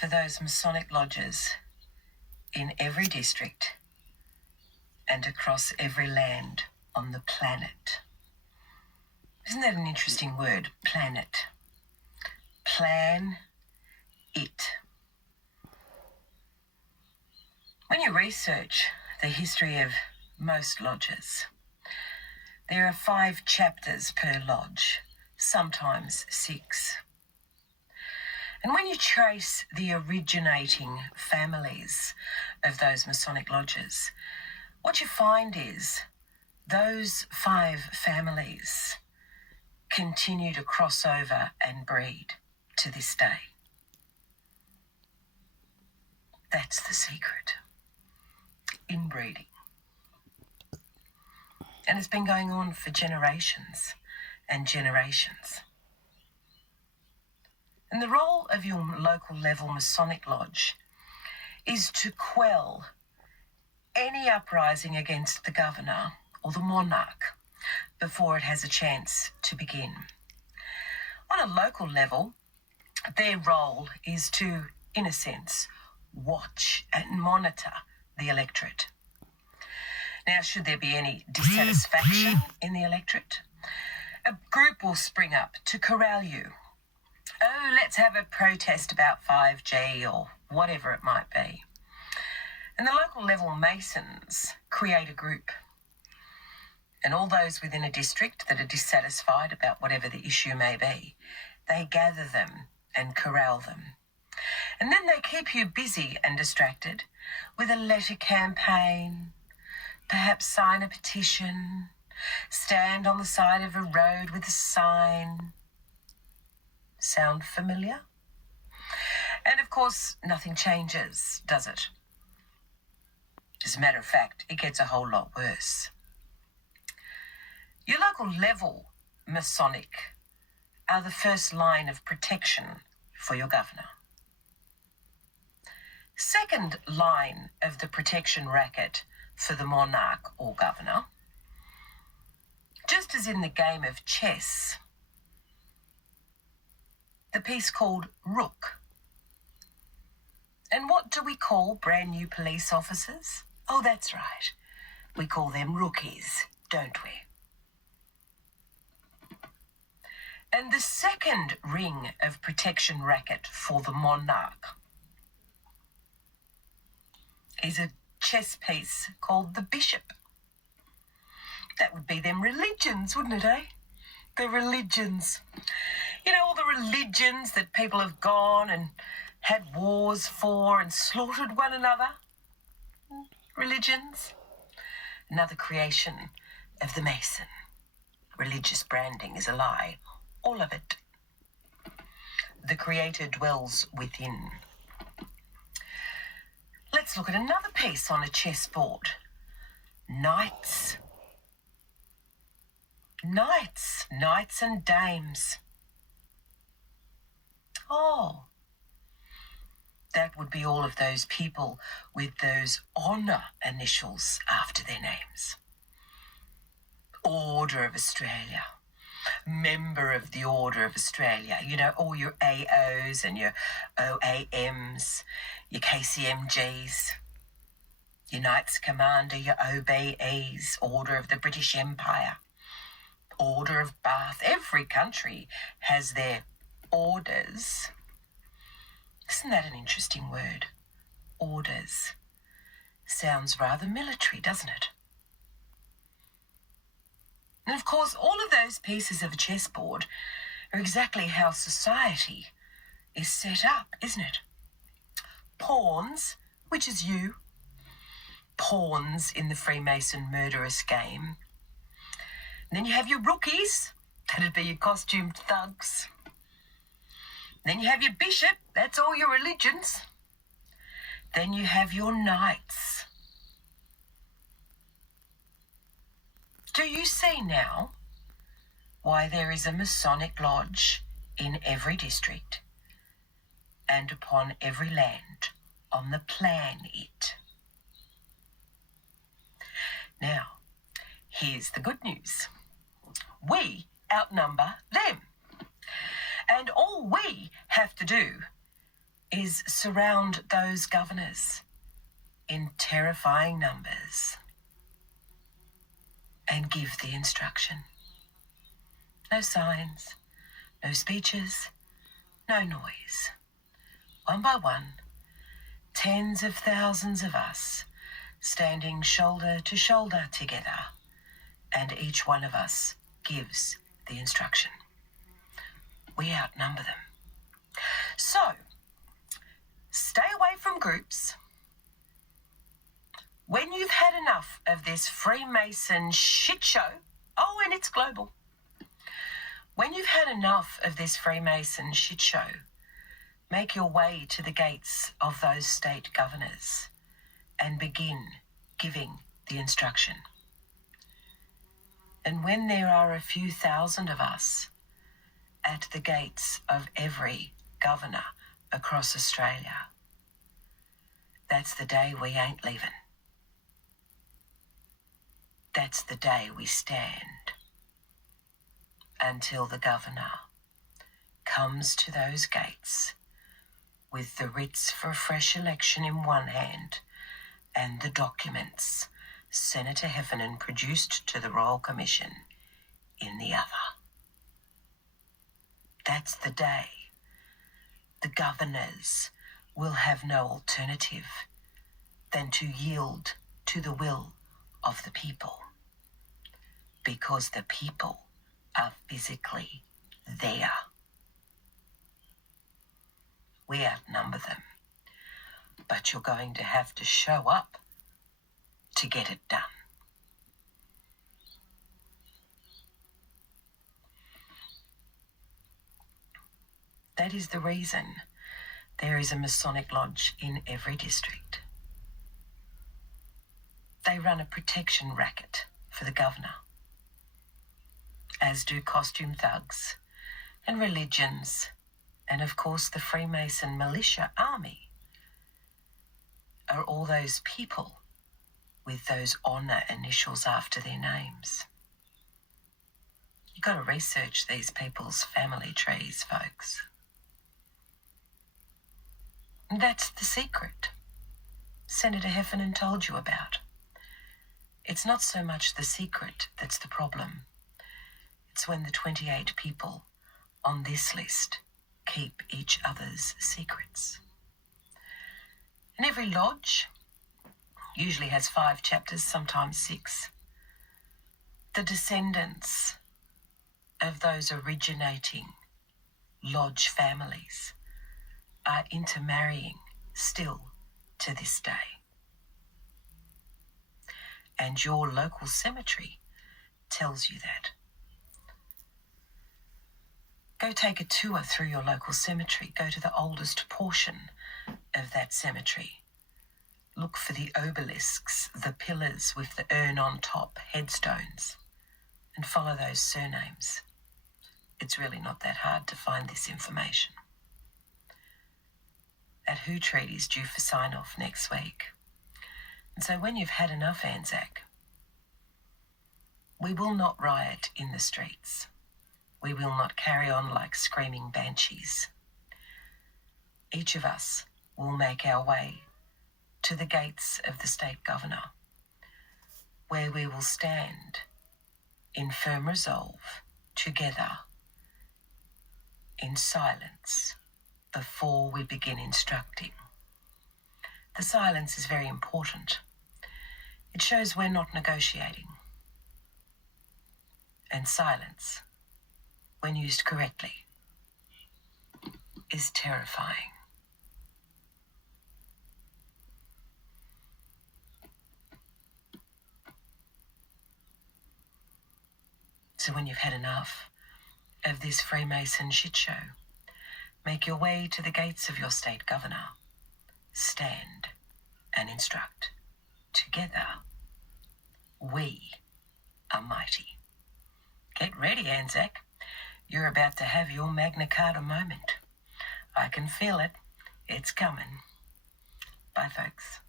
for those Masonic lodges in every district and across every land on the planet. Isn't that an interesting word? Planet. Plan it. When you research the history of most lodges, there are 5 chapters per lodge, sometimes 6. And when you trace the originating families of those Masonic lodges, what you find is those 5 families continue to cross over and breed to this day. That's the secret. Inbreeding. And it's been going on for generations and generations. And the role of your local level Masonic lodge is to quell any uprising against the governor or the monarch before it has a chance to begin. On a local level, their role is to, in a sense, watch and monitor the electorate. Now, should there be any dissatisfaction in the electorate, a group will spring up to corral you. Oh, let's have a protest about 5G or whatever it might be. And the local level Masons create a group. And all those within a district that are dissatisfied about whatever the issue may be, they gather them and corral them. And then they keep you busy and distracted with a letter campaign, perhaps sign a petition, stand on the side of a road with a sign. Sound familiar? And of course, nothing changes, does it? As a matter of fact, it gets a whole lot worse. Your local level Masonic are the first line of protection for your governor. Second line of the protection racket for the monarch or governor, just as in the game of chess, the piece called Rook. And what do we call brand new police officers? Oh, that's right. We call them rookies, don't we? And the second ring of protection racket for the monarch is a chess piece called the Bishop. That would be them religions, wouldn't it, eh? The religions. You know, all the religions that people have gone and had wars for and slaughtered one another. Religions. Another creation of the Mason. Religious branding is a lie. All of it. The Creator dwells within. Let's look at another piece on a chessboard. Knights. Knights. Knights and dames. Oh. That would be all of those people with those honour initials after their names. Order of Australia. Member of the Order of Australia. You know, all your AOs and your OAMs, your KCMGs, your Knights Commander, your OBEs, Order of the British Empire, Order of Bath. Every country has their orders. Isn't that an interesting word? Orders. Sounds rather military, doesn't it? And of course, all of those pieces of a chessboard are exactly how society is set up, isn't it? Pawns, which is you. Pawns in the Freemason murderous game. And then you have your rookies. That'd be your costumed thugs. Then you have your bishop. That's all your religions. Then you have your knights. Do you see now why there is a Masonic lodge in every district and upon every land on the planet? Now, here's the good news. We outnumber them. And all we have to do is surround those governors in terrifying numbers and give the instruction. No signs, no speeches, no noise. One by one, tens of thousands of us standing shoulder to shoulder together, and each one of us gives the instruction. We outnumber them. So, stay away from groups. When you've had enough of this Freemason shit show, oh, and it's global. When you've had enough of this Freemason shit show, make your way to the gates of those state governors and begin giving the instruction. And when there are a few thousand of us at the gates of every governor across Australia, that's the day we ain't leaving. That's the day we stand until the governor comes to those gates with the writs for a fresh election in one hand and the documents Senator Heffernan produced to the Royal Commission in the other. That's the day the governors will have no alternative than to yield to the will of the people, because the people are physically there. We outnumber them, but you're going to have to show up to get it done. That is the reason there is a Masonic lodge in every district. They run a protection racket for the governor, as do costume thugs and religions, and of course the Freemason militia army are all those people with those honour initials after their names. You've got to research these people's family trees, folks. And that's the secret Senator Heffernan told you about. It's not so much the secret that's the problem. It's when the 28 people on this list keep each other's secrets. And every lodge usually has 5 chapters, sometimes 6. The descendants of those originating lodge families are intermarrying still to this day. And your local cemetery tells you that. Go take a tour through your local cemetery. Go to the oldest portion of that cemetery. Look for the obelisks, the pillars with the urn on top, headstones, and follow those surnames. It's really not that hard to find this information. That WHO treaty is due for sign-off next week. And so when you've had enough, Anzac, we will not riot in the streets. We will not carry on like screaming banshees. Each of us will make our way to the gates of the state governor, where we will stand in firm resolve together in silence before we begin instructing. The silence is very important. It shows we're not negotiating. And silence, when used correctly, is terrifying. So when you've had enough of this Freemason shit show, make your way to the gates of your state governor. Stand and instruct. Together, we are mighty. Get ready, Anzac. You're about to have your Magna Carta moment. I can feel it. It's coming. Bye, folks.